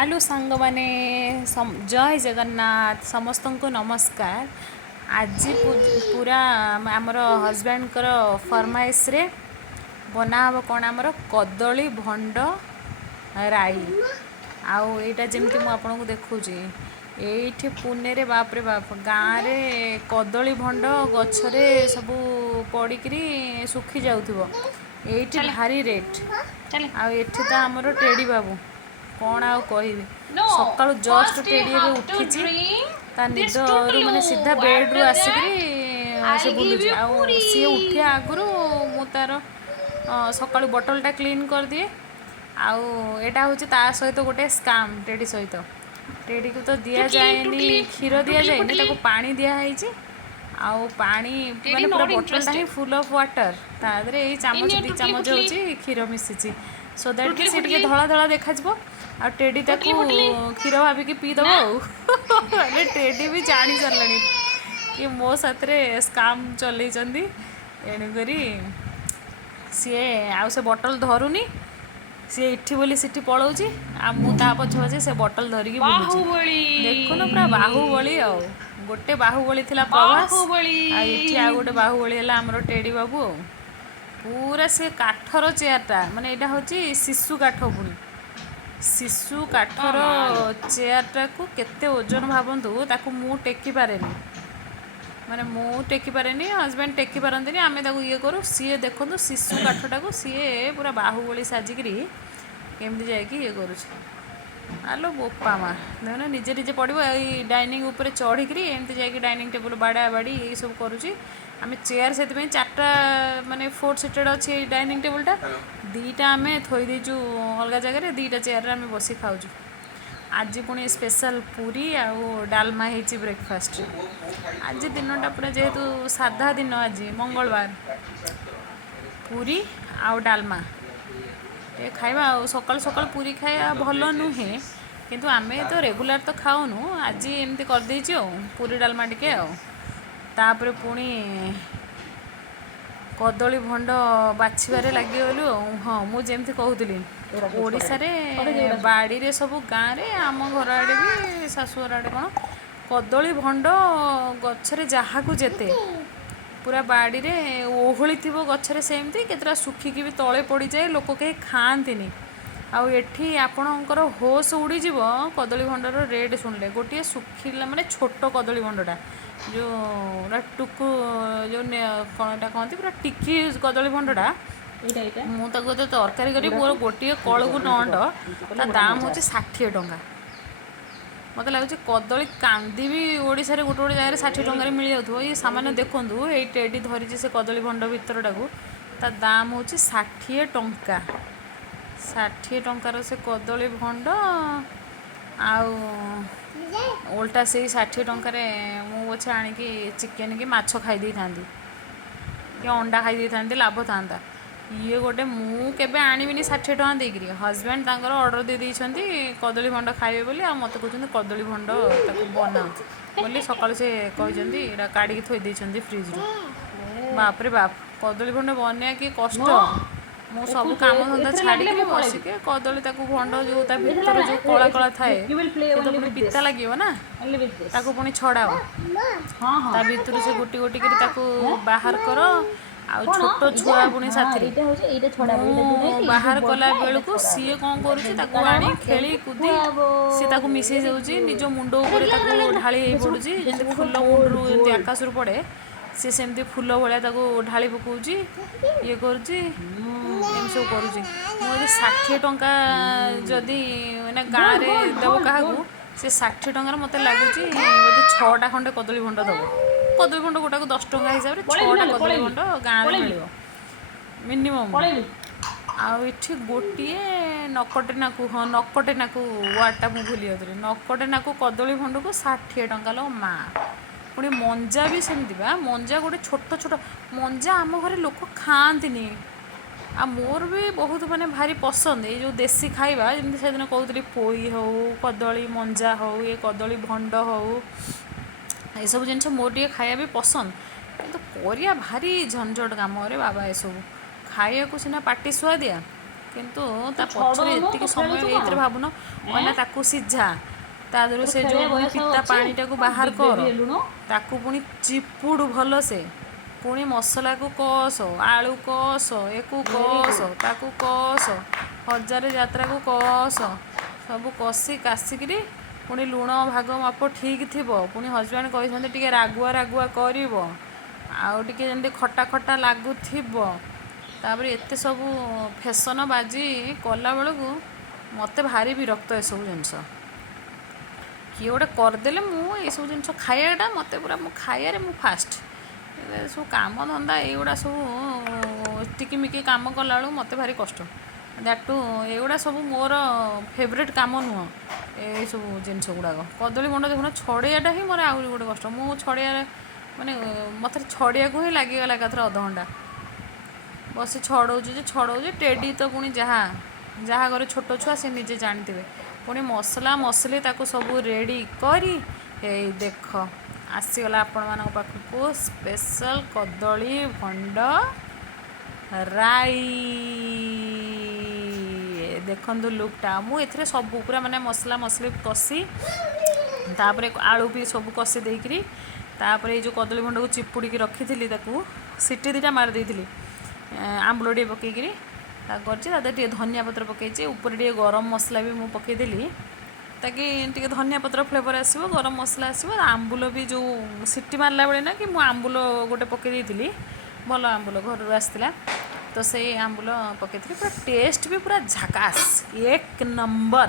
Hello सांग माने जय जगन्नाथ समस्त को नमस्कार। आज पूरा आमर हजबैंड कर फरमाइश रे बना हम कौन आमर कदली भंड राई आउ एटा जमती मु आपको देखुची एठी पुणे रे बाप रे बाप गाँव रे कदली भंड गछरे सब पड़िकी सुखी जाउथिबो एठी भारी रेट आउ एठी तो आमर टेडी बाबू कौन आउ कहबी सकाळु जस्ट टेडी एबे उठिची ता निदरू माने सीधा बेड रु आसिकरी से बुलुची आउ सी उठिया आगुरु मु तार सकाळु बोतलटा क्लीन कर दिए आउ एटा होची ता सहित गोटे स्काम टेडी सहित टेडी को तो दिया जाएनी क्षीर दिया जाएनी ताको पानी दिया हैची आउ पानी माने पूरा बोतलटा ही फुल ऑफ वाटर तादरे ए चामच दी चामच होची क्षीर मिसिची सो दैट कि से टिके धला धला देखा जबो आ टेडी ताकू क्षीर भाविकी पीदब अरे टेडी भी जानी सारे कि मो साथ स्काम चलई एणुक सी आ से बोतल धरुनी सी इठी बोली सिटी पलाऊँगी आ मुझे पछे से बोतल धरिकी बुलूची देखुन पूरा बाहुबली आ गोटे बाहुबली थिला प्रभास आ इठी आ गोटे बाहुबली है आमर टेडी बाबू पूरा से काठर चेयरटा माने एटा होची शिशु काठ पुणी शिशु काठर चेयरटा को केते ओजन भावतु ताकू मु टेकी पारे माने मु टेकी पारे हजबैंड टेकी पारती आम ये करूँ सी देखो शिशु काठटा को सी पूरा बाहुबली साजिकी केमती जाकि ये करो बोपा माँ देखो निजे निजे पड़ो ये डाइनिंग उपर चढ़ी एमती जा डाइनिंग टेबल बाड़ा बाड़ी ये सब करुँची आम चेयर से चार्टा माने 4 सीटेड अच्छे डाइनिंग टेबलटा दीटा आम थईदेचु अलग जगह दीटा चेयर आम बसी खाऊ आज पुणी स्पेशल पूरी आउ डालमा होती ब्रेकफास्ट आज दिनटा पूरा जेहेतु साधा दिन आज मंगलवार पूरी आउ डालमा ये खाइबा सकाल सकाल पूरी खाया भल नुहे किंतु आमे तो रेगुलर तो खाऊनु आज एमती करदे पूरी डालमा टिके तापर पुणी कदली भंड बाछबारे लगिगलु हाँ मुझे कहूली ओडिशा रे बाड़ी रे सब गाँव रे आम घर आड़े भी शाशुघर आड़े कौन कदली भंड गछरे जहाँ को जेते पूरा बाड़ी रे ओहली थी गछरे सेमती केतरा सुखिकी भी तले पड़ जाए लोक कहीं खाआंतीनी आउ एठी आपणकर होश उड़ीज कदली भंडर रेट शुणिले गोटे सुखिला माने छोट कदली भंडटा जो टुकु जो कौन कहती पूरा टिकी कदली भंडटा मुझे तो तरकारी करी मोर गोटे कलू नंड ता दाम हूँ 60 टंका मत लगुच कदली कांदी भी ओडिशा रे गोटे गोटे जगह 60 टंकार मिल जाऊ ये सामान्य देखूँ ये टेडी धरी से कदली भंड भितरटा को ता दाम हूँ 60 टंका 60 टंकार से कदली भंड आउ उल्टा से 60 टंकार मुझे आणिकी चिकेन की माछ खाई था कि अंडा खाई था लाभ था ये गोटे मुझे आणविनी 60 टका देकरी हजबैंड तांकर ऑर्डर दे देइछंती कदली भंड खाइबे बोली आ मते कहछंती कदली भंड ताको बना बोली सकाळ से कहछंती एटा काढी थोई देइछंती फ्रिज रो बाप रे बाप कदली भंड बनिया कि कष्ट मु सब काम धंदा छाड़ी बसिके कदली ताको भंड जो ता भीतर जो कला कला थाए तो पुणी पिता लगियो ना ताको पुणी छड़ाओ ता भीतर से गोटी गोटी करी ताको बाहर करो आ छोट छुआ पुणी साथी बाहर कला बेलू सी कौन कर खेली कूदी सी ताको मिसई जाऊँगी निज मुंड उपर ढाली पड़ुची जमी फुल मुंडू एमती आकाश रू पड़े सी सेमती फुल भाया ढाली पकाउची ये करुँची सब करुँची मुझे 60 टंका जदि मैंने गाँव में देव क्या से 60 टंकार मत लगुच बोधे 6टा खंडे कदली भंड दब कदली भंड गोटा को 10 टंका हिसाब से 6टा कदली भंड गाँव में मिल मिनिमम आठी गोटे नकटे नाकू हाँ नकटे नाकू वार्डटा मुझे भूली जाती नकटे नाकू कदली भंड को 60 टंका लो माँ पुणी मंजा भी सेमती बा मंजा गोटे छोट छोट मंजा आम घर लोक खाआंतीनी आ मोर भी बहुत माने भारी पसंद ये जो देसी खाइबा जमी से दिन कहती पोई हो कदली मंजा हो ये कदली भंड हो ये सब जिन मोर टे खाया भी पसंद किंतु करिया भारी झंझट काम रे बाबा ये सब खाया को सीना पाटी सुआ दिया କିନ୍ତୁ ତା ପଛରେ ଏତିକି ସମୟ ଏଇଥିରେ ଭାବୁନ ଅନା ତାକୁ ସିଝା ତା ଦେହରୁ ସେ ଯେଉଁ ପୁଣି ପିତା ପାଣିଟାକୁ ବାହାର କର ତାକୁ ପୁଣି ଚିପୁଡ଼ୁ ଭଲସେ ପୁଣି ମସଲାକୁ କଷ ଆଳୁ କଷ ଏକୁ କଷ ତାକୁ କଷ ହଜାରେ ଯାତ୍ରାକୁ କଷ ସବୁ କଷି କାଷିକିରି ପୁଣି ଲୁଣ ଭାଗ ମାପ ଠିକ୍ ଥିବ ପୁଣି ହଜବେଣ୍ଡ କହିଛନ୍ତି ଟିକେ ରାଗୁଆ ରାଗୁଆ କରିବ ଆଉ ଟିକେ ଯେମିତି ଖଟା ଖଟା ଲାଗୁଥିବ ତାପରେ ଏତେ ସବୁ ଫେସନ ବାଜି କଲାବେଳକୁ ମୋତେ ଭାରି ବିରକ୍ତ ଏସବୁ ଜିନିଷ କିଏ ଗୋଟେ କରିଦେଲେ ମୁଁ ଏଇସବୁ ଜିନିଷ ଖାଇବାଟା ମୋତେ ପୁରା ମୁଁ ଖାଇବାରେ ମୁଁ ଫାଷ୍ଟ ସବୁ କାମ ଧନ୍ଦା ଏଇଗୁଡ଼ା ସବୁ ଟିକିମିକି କାମ କଲାବେଳକୁ ମୋତେ ଭାରି କଷ୍ଟ ଦ୍ୟାଟୁ ଏଗୁଡ଼ା ସବୁ ମୋର ଫେଭରେଟ୍ କାମ ନୁହଁ ଏଇସବୁ ଜିନିଷ ଗୁଡ଼ାକ କଦଳୀ ଭଣ୍ଡା ଦେଖୁନ ଛଡ଼େଇବାଟା ହିଁ ମୋର ଆହୁରି ଗୋଟେ କଷ୍ଟ ମୁଁ ଛଡ଼େଇବା ମାନେ ମୋତେ ଛଡ଼େଇବାକୁ ହିଁ ଲାଗିଗଲା ଏକାଥରେ ଅଧଘଣ୍ଟା ବସି ଛଡ଼ଉଛି ଟେଡ଼ି ତ ପୁଣି ଯାହା ଘରେ ଛୋଟ ଛୁଆ ସେ ନିଜେ ଜାଣିଥିବେ ପୁଣି ମସଲା ମସଲି ତାକୁ ସବୁ ରେଡ଼ି କରି ଏଇ ଦେଖ ଆସିଗଲା ଆପଣମାନଙ୍କ ପାଖକୁ ସ୍ପେଶାଲ କଦଳୀ ଭଣ୍ଡ ରାଇ ଦେଖନ୍ତୁ ଲୁକ୍ଟା ମୁଁ ଏଥିରେ ସବୁ ପୁରା ମାନେ ମସଲା ମସଲି କଷି ତାପରେ ଆଳୁ ବି ସବୁ କଷି ଦେଇକିରି ତାପରେ ଏଇ ଯେଉଁ କଦଳୀ ଭଣ୍ଡକୁ ଚିପୁଡ଼ିକି ରଖିଥିଲି ତାକୁ ସିଟି ଦୁଇଟା ମାରି ଦେଇଥିଲି ଆମ୍ବୁଲ ଟିକେ ପକେଇକିରି ତାକୁ କରିଛି ତା ଦେହରେ ଟିକେ ଧନିଆ ପତ୍ର ପକେଇଛି ଉପରେ ଟିକେ ଗରମ ମସଲା ବି ମୁଁ ପକେଇଦେଲି ତାକି ଟିକେ ଧନିଆ ପତ୍ର ଫ୍ଲେଭର ଆସିବ ଗରମ ମସଲା ଆସିବ ଆମ୍ବୁଲ ବି ଯେଉଁ ସିଟି ମାରିଲା ବେଳେ ନା କି ମୁଁ ଆମ୍ବୁଲ ଗୋଟେ ପକେଇ ଦେଇଥିଲି ଭଲ ଆମ୍ବୁଲ ଘରରୁ ଆସିଥିଲା ତ ସେଇ ଆମ୍ବୁଲ ପକେଇଥିଲି ପୁରା ଟେଷ୍ଟ ବି ପୁରା ଝାକାସ୍ ଏକ ନମ୍ବର।